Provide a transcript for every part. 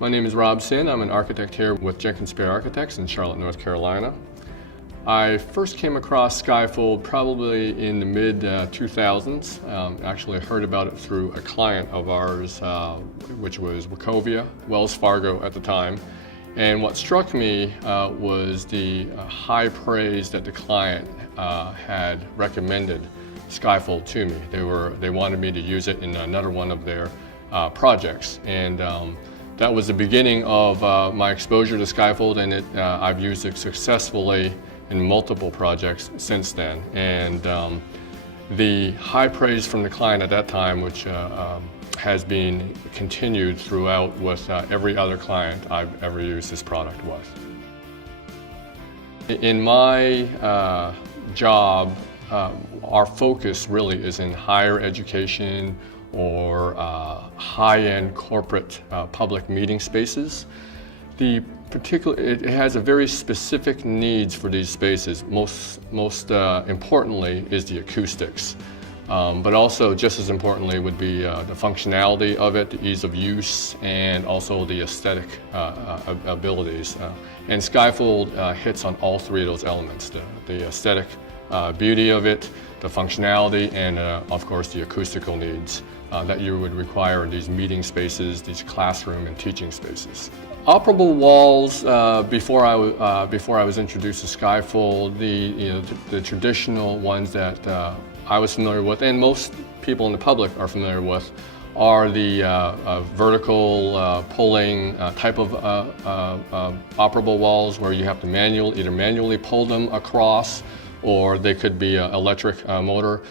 My name is Rob Hsin. I'm an architect here with Jenkins Spear Architects in Charlotte, North Carolina. I first came across Skyfold probably in the mid-2000s. Actually heard about it through a client of ours, which was Wachovia, Wells Fargo at the time. And what struck me was the high praise that the client had recommended Skyfold to me. They wanted me to use it in another one of their projects. And that was the beginning of my exposure to Skyfold, and I've used it successfully in multiple projects since then. And the high praise from the client at that time, which has been continued throughout with every other client I've ever used this product with. In my job, our focus really is in higher education or high-end corporate public meeting spaces. It has a very specific needs for these spaces. Most importantly is the acoustics, but also just as importantly would be the functionality of it, the ease of use, and also the aesthetic abilities. And Skyfold hits on all three of those elements: the aesthetic beauty of it, the functionality, and of course the acoustical needs that you would require in these meeting spaces, these classroom and teaching spaces. Operable walls, before I was introduced to Skyfold, the traditional ones that I was familiar with, and most people in the public are familiar with, are the vertical pulling type of operable walls, where you have to either manually pull them across, or they could be electric motor.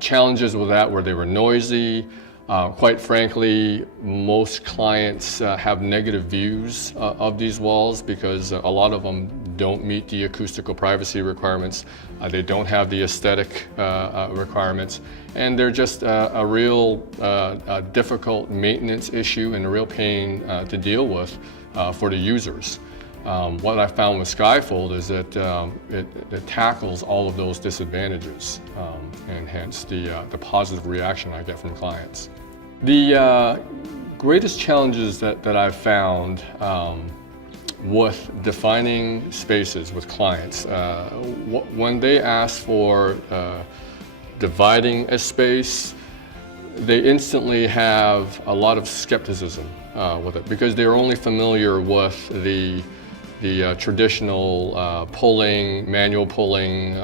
Challenges with that were they were noisy. Quite frankly, most clients have negative views of these walls because a lot of them don't meet the acoustical privacy requirements. They don't have the aesthetic requirements, and they're just a real difficult maintenance issue and a real pain to deal with for the users. What I found with Skyfold is that it tackles all of those disadvantages, and hence the positive reaction I get from clients. The greatest challenges that I've found with defining spaces with clients, when they ask for dividing a space, they instantly have a lot of skepticism with it, because they're only familiar with the traditional manual pulling,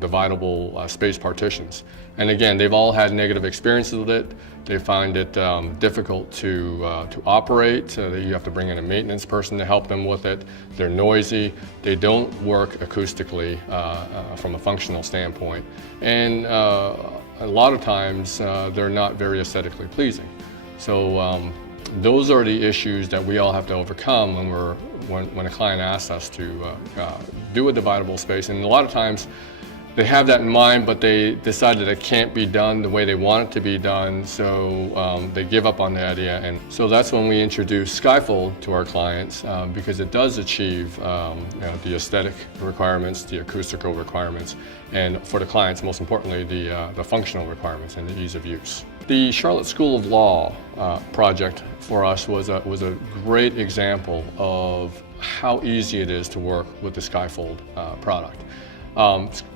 dividable space partitions. And again, they've all had negative experiences with it. They find it difficult to operate. You have to bring in a maintenance person to help them with it. They're noisy. They don't work acoustically from a functional standpoint. And a lot of times, they're not very aesthetically pleasing. So those are the issues that we all have to overcome when a client asks us to do a dividable space. And a lot of times they have that in mind, but they decide that it can't be done the way they want it to be done, so they give up on the idea. And so that's when we introduce Skyfold to our clients, because it does achieve the aesthetic requirements, the acoustical requirements, and for the clients, most importantly, the functional requirements and the ease of use. The Charlotte School of Law project for us was a great example of how easy it is to work with the Skyfold product.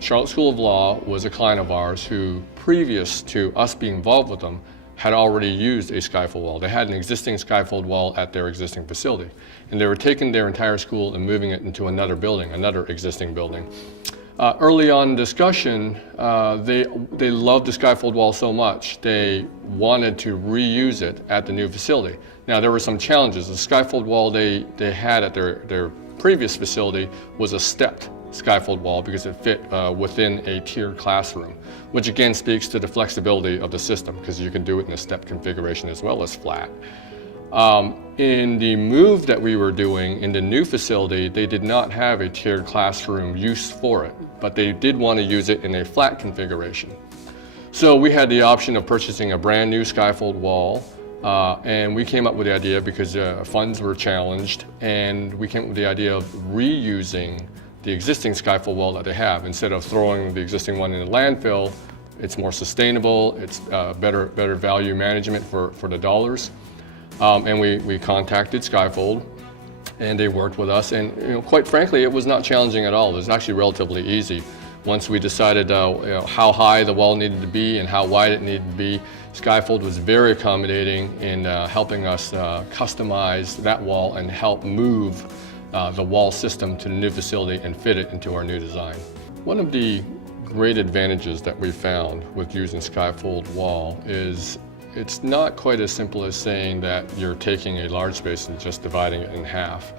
Charlotte School of Law was a client of ours who, previous to us being involved with them, had already used a Skyfold wall. They had an existing Skyfold wall at their existing facility, and they were taking their entire school and moving it into another building, another existing building. Early on in discussion, they loved the Skyfold wall so much, they wanted to reuse it at the new facility. Now, there were some challenges. The Skyfold wall they had at their previous facility was a stepped Skyfold wall because it fit within a tiered classroom, which again speaks to the flexibility of the system, because you can do it in a step configuration as well as flat. In the move that we were doing in the new facility, they did not have a tiered classroom use for it, but they did want to use it in a flat configuration. So we had the option of purchasing a brand new Skyfold wall, and we came up with the idea because funds were challenged, and we came up with the idea of reusing the existing Skyfold wall that they have. Instead of throwing the existing one in the landfill, it's more sustainable, it's better value management for the dollars. And we contacted Skyfold, and they worked with us. And quite frankly, it was not challenging at all. It was actually relatively easy. Once we decided how high the wall needed to be and how wide it needed to be, Skyfold was very accommodating in helping us customize that wall and help move the wall system to the new facility and fit it into our new design. One of the great advantages that we found with using Skyfold wall is it's not quite as simple as saying that you're taking a large space and just dividing it in half.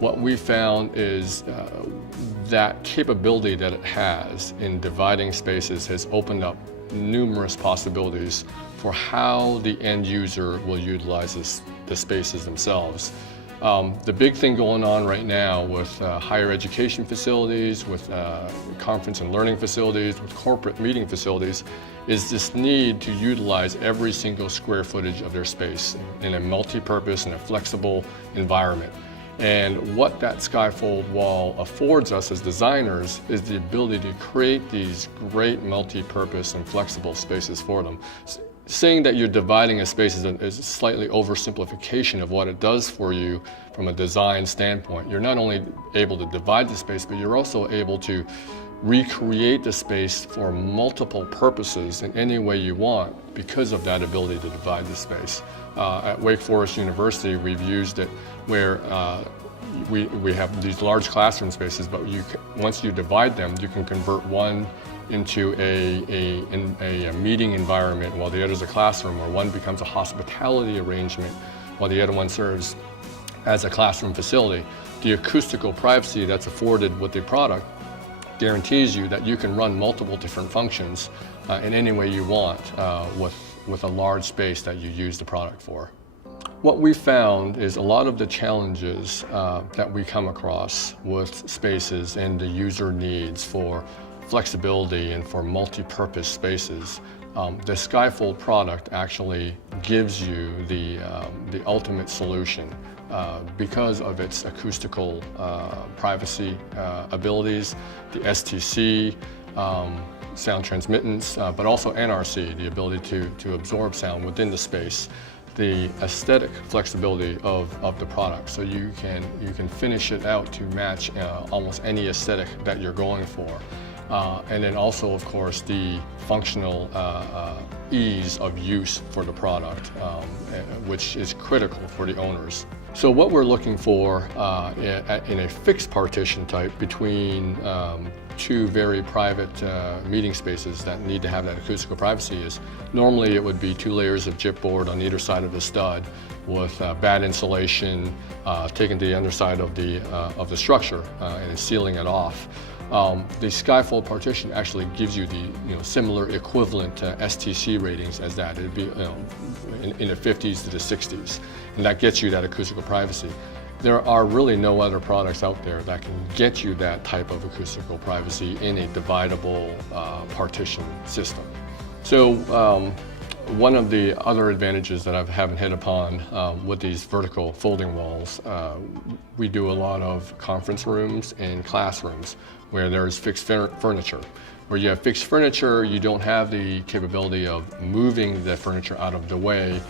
What we found is that capability that it has in dividing spaces has opened up numerous possibilities for how the end user will utilize the spaces themselves. The big thing going on right now with higher education facilities, with conference and learning facilities, with corporate meeting facilities, is this need to utilize every single square footage of their space in a multi-purpose and a flexible environment. And what that Skyfold wall affords us as designers is the ability to create these great multi-purpose and flexible spaces for them. Saying that you're dividing a space is a slightly oversimplification of what it does for you from a design standpoint. You're not only able to divide the space, but you're also able to recreate the space for multiple purposes in any way you want because of that ability to divide the space. At Wake Forest University, we've used it where we have these large classroom spaces, but once you divide them, you can convert one into a meeting environment while the other is a classroom, or one becomes a hospitality arrangement while the other one serves as a classroom facility. The acoustical privacy that's afforded with the product guarantees you that you can run multiple different functions in any way you want with a large space that you use the product for. What we found is a lot of the challenges that we come across with spaces and the user needs for flexibility and for multi-purpose spaces. The Skyfold product actually gives you the ultimate solution because of its acoustical privacy abilities, the STC, sound transmittance, but also NRC, the ability to absorb sound within the space, the aesthetic flexibility of the product. So you can finish it out to match almost any aesthetic that you're going for. And then also, of course, the functional ease of use for the product, which is critical for the owners. So what we're looking for in a fixed partition type between two very private meeting spaces that need to have that acoustical privacy is normally it would be 2 layers of chipboard on either side of the stud with bad insulation taken to the underside of the structure and sealing it off. The Skyfold partition actually gives you the similar equivalent STC ratings as that. It'd be in the 50s to the 60s, and that gets you that acoustical privacy. There are really no other products out there that can get you that type of acoustical privacy in a dividable partition system. So one of the other advantages that I haven't hit upon with these vertical folding walls, we do a lot of conference rooms and classrooms where there's fixed furniture. Where you have fixed furniture, you don't have the capability of moving the furniture out of the way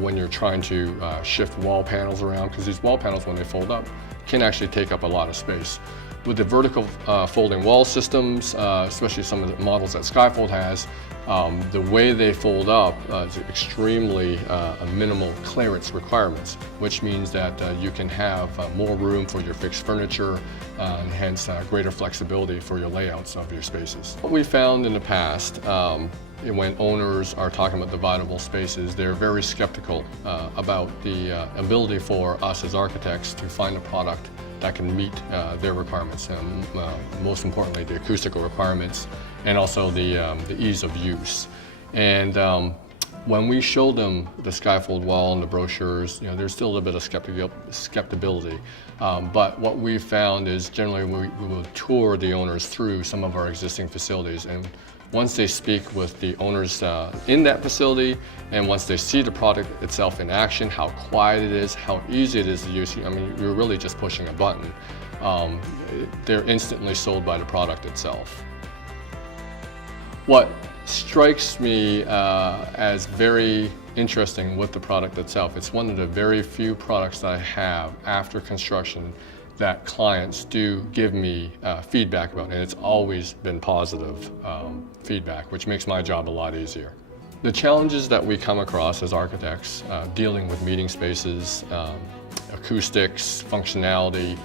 when you're trying to shift wall panels around, because these wall panels, when they fold up, can actually take up a lot of space. With the vertical folding wall systems, especially some of the models that Skyfold has, the way they fold up is extremely minimal clearance requirements, which means that you can have more room for your fixed furniture and hence greater flexibility for your layouts of your spaces. What we found in the past, when owners are talking about dividable spaces, they're very skeptical about the ability for us as architects to find a product that can meet their requirements, and most importantly, the acoustical requirements, and also the ease of use. And when we showed them the Skyfold wall and the brochures, there's still a little bit of skepticism. But what we found is generally we will tour the owners through some of our existing facilities, and once they speak with the owners in that facility, and once they see the product itself in action, how quiet it is, how easy it is to use, you're really just pushing a button. They're instantly sold by the product itself. What strikes me as very interesting with the product itself. It's one of the very few products that I have after construction that clients do give me feedback about, and it's always been positive feedback, which makes my job a lot easier. The challenges that we come across as architects dealing with meeting spaces, acoustics, functionality,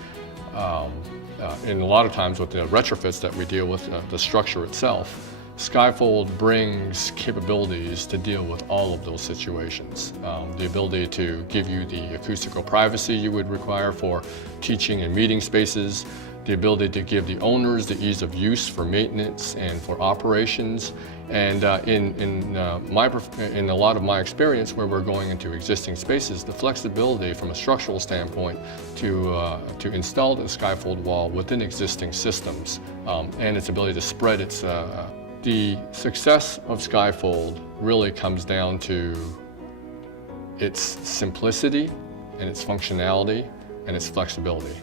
and a lot of times with the retrofits that we deal with, the structure itself, Skyfold brings capabilities to deal with all of those situations. The ability to give you the acoustical privacy you would require for teaching and meeting spaces, the ability to give the owners the ease of use for maintenance and for operations, and in a lot of my experience where we're going into existing spaces, the flexibility from a structural standpoint to install the Skyfold wall within existing systems, and its ability to spread its the success of Skyfold really comes down to its simplicity and its functionality and its flexibility.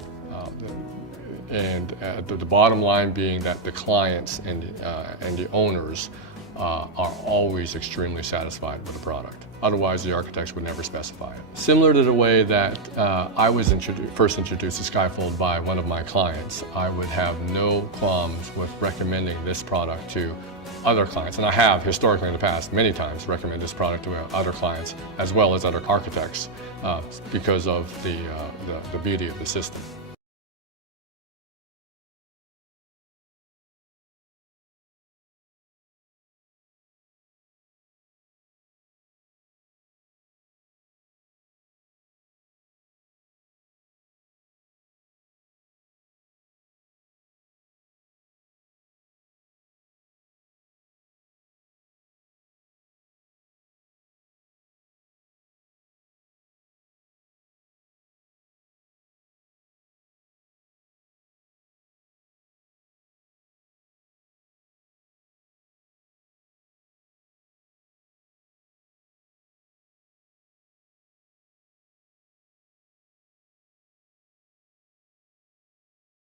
The bottom line being that the clients and the owners are always extremely satisfied with the product. Otherwise, the architects would never specify it. Similar to the way that I was first introduced to Skyfold by one of my clients, I would have no qualms with recommending this product to other clients. And I have historically in the past many times recommended this product to other clients as well as other architects because of the beauty of the system.